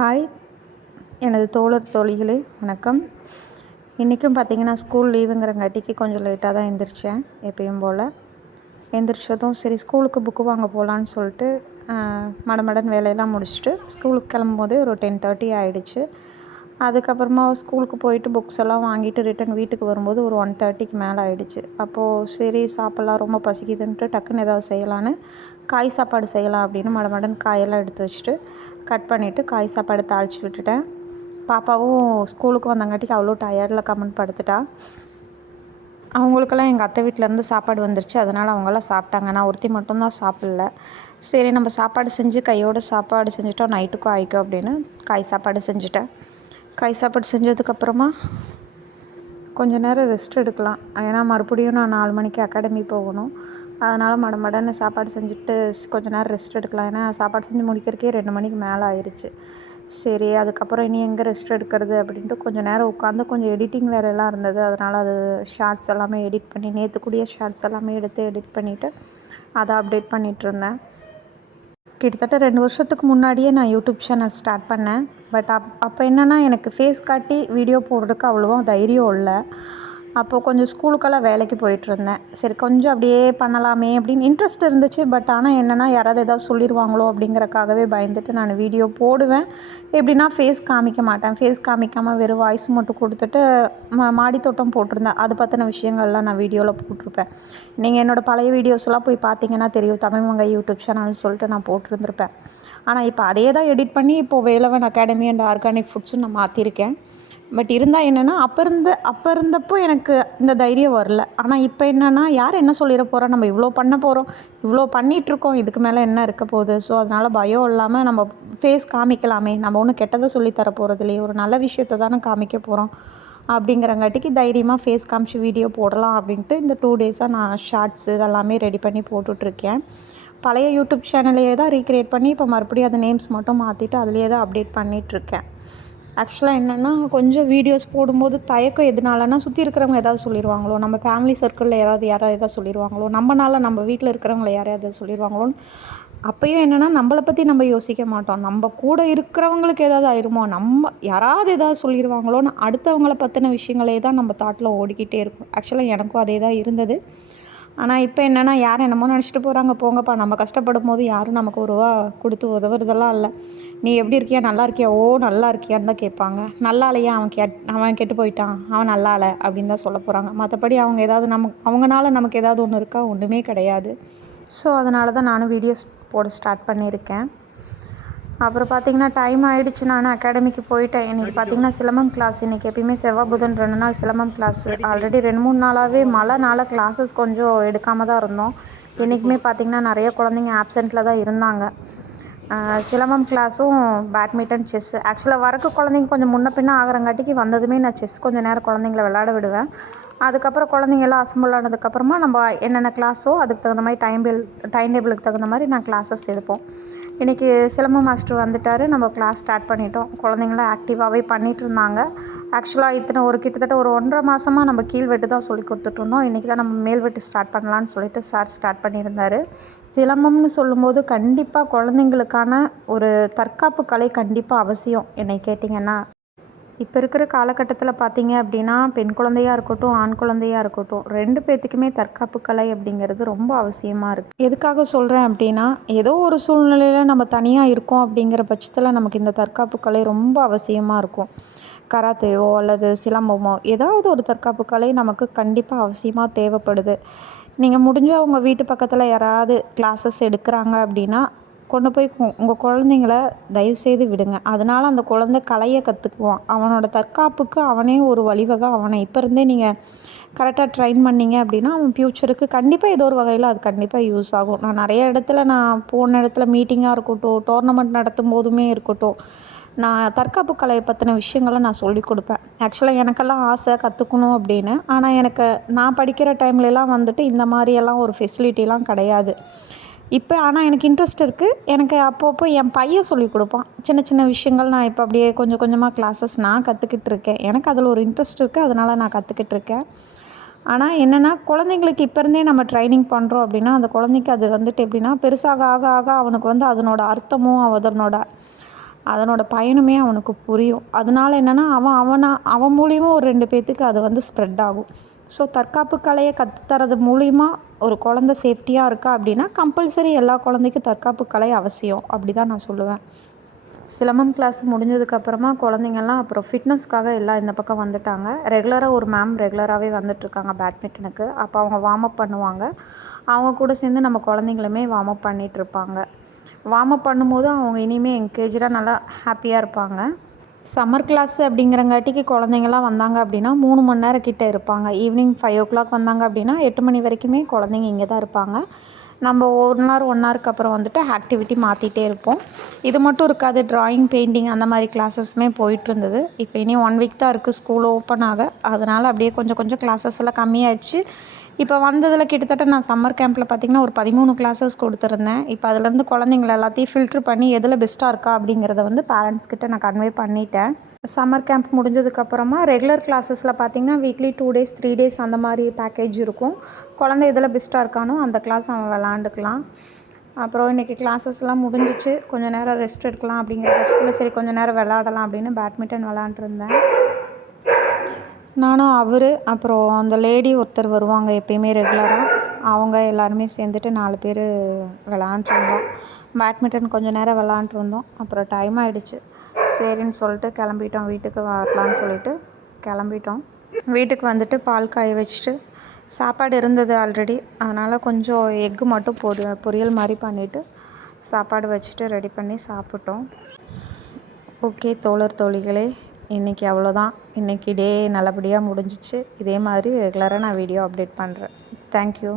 Hi எனது தோழர் தோழிகளே வணக்கம். இன்றைக்கும் பார்த்திங்கன்னா ஸ்கூல் லீவுங்கிறங்காட்டிக்கு கொஞ்சம் லேட்டாக தான் எழுந்திரிச்சேன். எப்பயும் போல் எழுந்திரிச்சதும் சரி ஸ்கூலுக்கு புக்கு வாங்க போகலான்னு சொல்லிட்டு மடமடன் வேலையெல்லாம் முடிச்சுட்டு ஸ்கூலுக்கு கிளம்பும்போதே ஒரு 10:30 ஆகிடுச்சு. அதுக்கப்புறமா ஸ்கூலுக்கு போயிட்டு புக்ஸ் எல்லாம் வாங்கிட்டு ரிட்டன் வீட்டுக்கு வரும்போது ஒரு 1:30க்கு மேலே ஆகிடுச்சு. அப்போது சரி சாப்பிட்லாம், ரொம்ப பசிக்குதுன்ட்டு டக்குன்னு ஏதாவது செய்யலான்னு காய் சாப்பாடு செய்யலாம் அப்படின்னு மடமடன் காயெல்லாம் எடுத்து வச்சுட்டு கட் பண்ணிவிட்டு காய் சாப்பாடு தாளித்து விட்டுட்டேன். பாப்பாவும் ஸ்கூலுக்கு வந்தங்காட்டிக்கு அவ்வளோ டயர்டில் கமெண்ட் படுத்துட்டா. அவங்களுக்கெல்லாம் எங்கள் அத்தை வீட்டிலேருந்து சாப்பாடு வந்துருச்சு, அதனால் அவங்களாம் சாப்பிட்டாங்க. நான் ஒருத்தி மட்டும்தான் சாப்பிடல. சரி நம்ம சாப்பாடு செஞ்சு கையோடு சாப்பாடு செஞ்சுட்டோம், நைட்டுக்கும் ஆயிக்கும் அப்படின்னு காய் சாப்பாடு செஞ்சுட்டேன். காய் சாப்பாடு செஞ்சதுக்கப்புறமா கொஞ்சம் நேரம் ரெஸ்ட் எடுக்கலாம். ஏன்னா மறுபடியும் நான் 4 மணிக்கு அகாடமி போகணும். அதனால் மடமடன்னு சாப்பாடு செஞ்சுட்டு கொஞ்சம் நேரம் ரெஸ்ட் எடுக்கலாம். ஏன்னா சாப்பாடு செஞ்சு முடிக்கிறக்கே 2 மணிக்கு மேலே ஆயிடுச்சு. சரி அதுக்கப்புறம் இனி எங்கே ரெஸ்ட் எடுக்கிறது அப்படின்ட்டு கொஞ்சம் நேரம் உட்காந்து கொஞ்சம் எடிட்டிங் வேலையெல்லாம் இருந்தது. அதனால் அது ஷார்ட்ஸ் எல்லாமே எடிட் பண்ணி நேற்றுக்கூடிய ஷார்ட்ஸ் எல்லாமே எடுத்து எடிட் பண்ணிவிட்டு அதை அப்டேட் பண்ணிகிட்ருந்தேன். கிட்டத்தட்ட 2 வருஷத்துக்கு முன்னாடியே நான் யூடியூப் சேனல் ஸ்டார்ட் பண்ணேன். பட் அப்போ என்னென்னா எனக்கு ஃபேஸ் காட்டி வீடியோ போடுறதுக்கு அவ்வளோவா தைரியம் இல்லை. அப்போது கொஞ்சம் ஸ்கூலுக்கெல்லாம் வேலைக்கு போயிட்டுருந்தேன். சரி கொஞ்சம் அப்படியே பண்ணலாமே அப்படின்னு இன்ட்ரெஸ்ட் இருந்துச்சு. பட் ஆனால் என்னென்னா யாராவது எதாவது சொல்லிடுவாங்களோ அப்படிங்கிறக்காகவே பயந்துட்டு நான் வீடியோ போடுவேன். எப்படின்னா ஃபேஸ் காமிக்க மாட்டேன். ஃபேஸ் காமிக்காமல் வெறும் வாய்ஸ் மட்டும் கொடுத்துட்டு மாடி தோட்டம் போட்டிருந்தேன். அது பற்றின விஷயங்கள்லாம் நான் வீடியோவில் போட்டிருப்பேன். நீங்கள் என்னோடய பழைய வீடியோஸ்லாம் போய் பார்த்தீங்கன்னா தெரியும், தமிழ் மங்கை யூடியூப் சேனல்னு சொல்லிட்டு நான் போட்டிருந்துருப்பேன். ஆனால் இப்போ அதே தான் எடிட் பண்ணி இப்போது வேலவன் அகாடமி அண்ட் ஆர்கானிக் ஃபுட்ஸும் நான் மாற்றிருக்கேன். பட் இருந்தால் என்னென்னா அப்போ இருந்தப்போ எனக்கு இந்த தைரியம் வரல. ஆனால் இப்போ என்னென்னா யார் என்ன சொல்லிட போகிறோம், நம்ம இவ்வளோ பண்ண போகிறோம், இவ்வளோ பண்ணிகிட்ருக்கோம், இதுக்கு மேலே என்ன இருக்க போகுது. ஸோ அதனால் பயம் இல்லாமல் நம்ம ஃபேஸ் காமிக்கலாமே, நம்ம ஒன்றும் கெட்டதை சொல்லித்தர போகிறது இல்லையே, ஒரு நல்ல விஷயத்தை தானே காமிக்க போகிறோம் அப்படிங்கிறங்காட்டிக்கு தைரியமாக ஃபேஸ் காமிச்சு வீடியோ போடலாம் அப்படின்ட்டு இந்த 2 டேஸாக நான் ஷார்ட்ஸு இதெல்லாமே ரெடி பண்ணி போட்டுட்ருக்கேன். பழைய யூடியூப் சேனலையே தான் ரீக்ரியேட் பண்ணி இப்போ மறுபடியும் அது நேம்ஸ் மட்டும் மாற்றிட்டு அதிலேயே தான் அப்டேட் பண்ணிகிட்ருக்கேன். ஆக்சுவலாக என்னென்னா கொஞ்சம் வீடியோஸ் போடும்போது தயக்கம் எதனாலனா சுற்றி இருக்கிறவங்க ஏதாவது சொல்லிடுவாங்களோ, நம்ம ஃபேமிலி சர்க்கிளில் யாராவது எதாவது சொல்லிடுவாங்களோ, நம்மனால நம்ம வீட்டில் இருக்கிறவங்கள யாரையாவது சொல்லிடுவாங்களோன்னு. அப்போயும் என்னென்னா நம்மளை பற்றி நம்ம யோசிக்க மாட்டோம். நம்ம கூட இருக்கிறவங்களுக்கு ஏதாவது ஆயிடுமோ, நம்ம யாராவது ஏதாவது சொல்லிடுவாங்களோன்னு அடுத்தவங்கள பற்றின விஷயங்களே தான் நம்ம தாட்டில் ஓடிக்கிட்டே இருக்கும். ஆக்சுவலாக எனக்கும் அதே தான் இருந்தது. ஆனால் இப்போ என்னென்னா யார் என்னமோ நினச்சிட்டு போகிறாங்க, போங்கப்பா. நம்ம கஷ்டப்படும் போது யாரும் நமக்கு ஒரு ரூபா கொடுத்து உதவுறதெல்லாம் இல்லை. நீ எப்படி இருக்கியா, நல்லா இருக்கியா, ஓ நல்லா இருக்கியான்னு தான் கேட்பாங்க. நல்லா இல்லையா, அவன் கெட்டு போயிட்டான், அவன் நல்லா இல்லை அப்படின்னு தான் சொல்ல போகிறாங்க. மற்றபடி அவங்க ஏதாவது அவங்கனால நமக்கு ஏதாவது ஒன்று இருக்கா, ஒன்றுமே கிடையாது. ஸோ அதனால தான் நானும் வீடியோஸ் போட ஸ்டார்ட் பண்ணியிருக்கேன். அப்புறம் பார்த்திங்கன்னா டைம் ஆகிடுச்சு, நான் அகாடமிக்கு போயிட்டேன். இன்றைக்கி பார்த்திங்கன்னா சிலம்பம் கிளாஸ். இன்றைக்கி எப்பயுமே செவ்வாய் புதன் 2 நாள் சிலம்பம் கிளாஸ். ஆல்ரெடி 2-3 நாளாகவே மழைனால கிளாஸஸ் கொஞ்சம் எடுக்காமல் தான் இருந்தோம். இன்றைக்குமே பார்த்திங்கன்னா நிறைய குழந்தைங்க ஆப்சென்ட்டில் தான் இருந்தாங்க. சிலம்பம் கிளாஸும் பேட்மிண்டன், செஸ்ஸு. ஆக்சுவலாக வரக்கு குழந்தைங்க கொஞ்சம் முன்ன பின்ன ஆகிறங்காட்டிக்கு வந்ததுமே நான் செஸ் கொஞ்சம் நேரம் குழந்தைங்கள விளையாட விடுவேன். அதுக்கப்புறம் குழந்தைங்கெல்லாம் அசம்பிள் ஆனதுக்கப்புறமா நம்ம என்னென்ன கிளாஸோ அதுக்கு தகுந்த மாதிரி டைம் டேபிளுக்கு தகுந்த மாதிரி நான் கிளாஸஸ் எடுப்போம். இன்றைக்கி சிலம்பம் மாஸ்டர் வந்துட்டார், நம்ம கிளாஸ் ஸ்டார்ட் பண்ணிட்டோம். குழந்தைங்களாம் ஆக்டிவாகவே பண்ணிகிட்டு இருந்தாங்க. ஆக்சுவலாக கிட்டத்தட்ட ஒரு 1.5 மாதமாக நம்ம கீழ்வெட்டு தான் சொல்லி கொடுத்துட்ருந்தோம். இன்றைக்கி தான் நம்ம மேல்வெட்டு ஸ்டார்ட் பண்ணலான்னு சொல்லிட்டு சார் ஸ்டார்ட் பண்ணியிருந்தார். சிலம்பம்னு சொல்லும்போது கண்டிப்பாக குழந்தைங்களுக்கான ஒரு தற்காப்பு கலை கண்டிப்பாக அவசியம். என்னை கேட்டிங்கன்னா இப்போ இருக்கிற காலகட்டத்தில் பார்த்திங்க அப்படின்னா பெண் குழந்தையாக இருக்கட்டும், ஆண் குழந்தையாக இருக்கட்டும், 2 பேர்த்துக்குமே தற்காப்பு கலை அப்படிங்கிறது ரொம்ப அவசியமாக இருக்குது. எதுக்காக சொல்கிறேன் அப்படின்னா, ஏதோ ஒரு சூழ்நிலையில் நம்ம தனியாக இருக்கோம் அப்படிங்கிற பட்சத்தில் நமக்கு இந்த தற்காப்பு கலை ரொம்ப அவசியமாக இருக்கும். கராத்தேவோ அல்லது சிலம்பமோ ஏதாவது ஒரு தற்காப்பு கலை நமக்கு கண்டிப்பாக அவசியமாக தேவைப்படுது. நீங்கள் முடிஞ்சால் உங்கள் வீட்டு பக்கத்தில் யாராவது கிளாஸஸ் எடுக்கிறாங்க அப்படின்னா கொண்டு போய் உங்கள் குழந்தைங்கள தயவுசெய்து விடுங்க. அதனால் அந்த குழந்தை கலையை கற்றுக்குவான். அவனோட தற்காப்புக்கு அவனே ஒரு வழிவகை. அவனை இப்போ இருந்தே நீங்கள் கரெக்டாக ட்ரெயின் பண்ணிங்க அப்படின்னா அவன் ஃப்யூச்சருக்கு கண்டிப்பாக ஏதோ ஒரு வகையில் அது கண்டிப்பாக யூஸ் ஆகும். நான் போன இடத்துல மீட்டிங்காக இருக்கட்டும், டோர்னமெண்ட் நடத்தும் போதுமே இருக்கட்டும், நான் தற்காப்பு கலையை பற்றின விஷயங்களை நான் சொல்லிக் கொடுப்பேன். ஆக்சுவலாக எனக்கெல்லாம் ஆசை கற்றுக்கணும் அப்படின்னு. ஆனால் நான் படிக்கிற டைம்லலாம் வந்துட்டு இந்த மாதிரியெல்லாம் ஒரு ஃபெசிலிட்டிலாம் கிடையாது. இப்போ ஆனால் எனக்கு இன்ட்ரெஸ்ட் இருக்குது. எனக்கு அப்பப்போ என் பையன் சொல்லிக் கொடுப்பான். சின்ன சின்ன விஷயங்கள் நான் இப்போ அப்படியே கொஞ்சம் கொஞ்சமாக கிளாஸஸ் நான் கற்றுக்கிட்டு இருக்கேன். எனக்கு அதில் ஒரு இன்ட்ரெஸ்ட் இருக்குது, அதனால் நான் கற்றுக்கிட்டு இருக்கேன். ஆனால் என்னென்னா குழந்தைங்களுக்கு இப்போ இருந்தே நம்ம ட்ரைனிங் பண்ணுறோம் அப்படின்னா அந்த குழந்தைக்கு அது வந்துட்டு எப்படின்னா பெருசாக ஆக ஆக அவனுக்கு அதனோட அர்த்தமும் அதனோட அதனோட பயனுமே அவனுக்கு புரியும். அதனால என்னென்னா அவன் மூலியமாக ஒரு 2 பேத்துக்கு அது வந்து ஸ்ப்ரெட் ஆகும். ஸோ தற்காப்பு கலையை கற்றுத்தரது மூலிமா ஒரு குழந்த சேஃப்டியாக இருக்கா அப்படின்னா கம்பல்சரி எல்லா குழந்தைக்கும் தற்காப்பு கலை அவசியம் அப்படி தான் நான் சொல்லுவேன். சிலம்பம் கிளாஸ் முடிஞ்சதுக்கப்புறமா குழந்தைங்கள்லாம் அப்புறம் ஃபிட்னஸ்க்காக எல்லாம் இந்த பக்கம் வந்துட்டாங்க. ரெகுலராக ஒரு மேம் ரெகுலராகவே வந்துட்டுருக்காங்க பேட்மிண்டனுக்கு. அப்போ அவங்க வார்ம் அப் பண்ணுவாங்க. அவங்க கூட சேர்ந்து நம்ம குழந்தைங்களுமே வார்ம் அப் பண்ணிகிட்ருப்பாங்க. வார்ம் அப் பண்ணும்போது அவங்க இனிமேல் என்கேஜாக நல்லா ஹாப்பியாக இருப்பாங்க. சம்மர் கிளாஸ் அப்படிங்கிறங்காட்டிக்கு குழந்தைங்கள்லாம் வந்தாங்க அப்படின்னா 3 மணி நேரம் கிட்டே இருப்பாங்க. ஈவினிங் 5 o'clock வந்தாங்க அப்படின்னா 8 மணி வரைக்குமே குழந்தைங்க இங்கே தான் இருப்பாங்க. நம்ம 1 ஹவருக்கு அப்புறம் வந்துட்டு ஆக்டிவிட்டி மாற்றிட்டே இருப்போம். இது மட்டும் இருக்காது, ட்ராயிங், பெயிண்டிங் அந்த மாதிரி கிளாஸஸுமே போயிட்டுருந்தது. இப்போ இனி 1 வீக் தான் இருக்குது ஸ்கூல் ஓப்பன் ஆக. அதனால் அப்படியே கொஞ்சம் கொஞ்சம் கிளாஸஸ் எல்லாம் கம்மியாகிடுச்சு. இப்போ வந்ததில் கிட்டத்தட்ட நான் சம்மர் கேம்பில் பார்த்திங்கன்னா ஒரு 13 கிளாஸஸ் கொடுத்துருந்தேன். இப்போ அதுலேருந்து குழந்தைங்கள எல்லாத்தையும் ஃபில்ட்ரு பண்ணி எதில் பெஸ்ட்டாக இருக்கா அப்படிங்கிறத வந்து பேரண்ட்ஸ் கிட்ட நான் கன்வே பண்ணிட்டேன். சம்மர் கேம்ப் முடிஞ்சதுக்கப்புறமா ரெகுலர் கிளாஸஸில் பார்த்திங்கன்னா வீக்லி 2 days 3 days அந்த மாதிரி பேக்கேஜ் இருக்கும். குழந்தை எதில் பெஸ்ட்டாக இருக்கானோ அந்த கிளாஸ் அவன் விளாண்டுக்கலாம். அப்புறம் இன்றைக்கி கிளாஸஸ்லாம் முடிஞ்சிச்சு. கொஞ்சம் நேரம் ரெஸ்ட் எடுக்கலாம் அப்படிங்கிற பட்சத்தில் சரி கொஞ்சம் நேரம் விளாடலாம் அப்படின்னு பேட்மிண்டன் விளாண்டுருந்தேன். நானும் அப்புறம் அந்த லேடி ஒருத்தர் வருவாங்க எப்பயுமே ரெகுலராக, அவங்க எல்லாருமே சேர்ந்துட்டு 4 பேர் விளாண்டுருந்தோம். பேட்மிண்டன் கொஞ்சம் நேரம் விளாண்டுருந்தோம். அப்புறம் டைம் ஆகிடுச்சு. சரின்னு சொல்லிட்டு கிளம்பிட்டோம். வீட்டுக்கு வரலான்னு சொல்லிட்டு கிளம்பிட்டோம். வீட்டுக்கு வந்துட்டு பால் காய வச்சுட்டு சாப்பாடு இருந்தது ஆல்ரெடி. அதனால் கொஞ்சம் எக்கு மட்டும் பொரியல் மாதிரி பண்ணிவிட்டு சாப்பாடு வச்சுட்டு ரெடி பண்ணி சாப்பிட்டோம். ஓகே தோழர் தோழிகளே, இன்றைக்கி அவ்வளோதான். இன்றைக்கி டே நல்லபடியாக முடிஞ்சிச்சு. இதே மாதிரி ரெகுலராக நான் வீடியோ அப்டேட் பண்ணுறேன். தேங்க்யூ.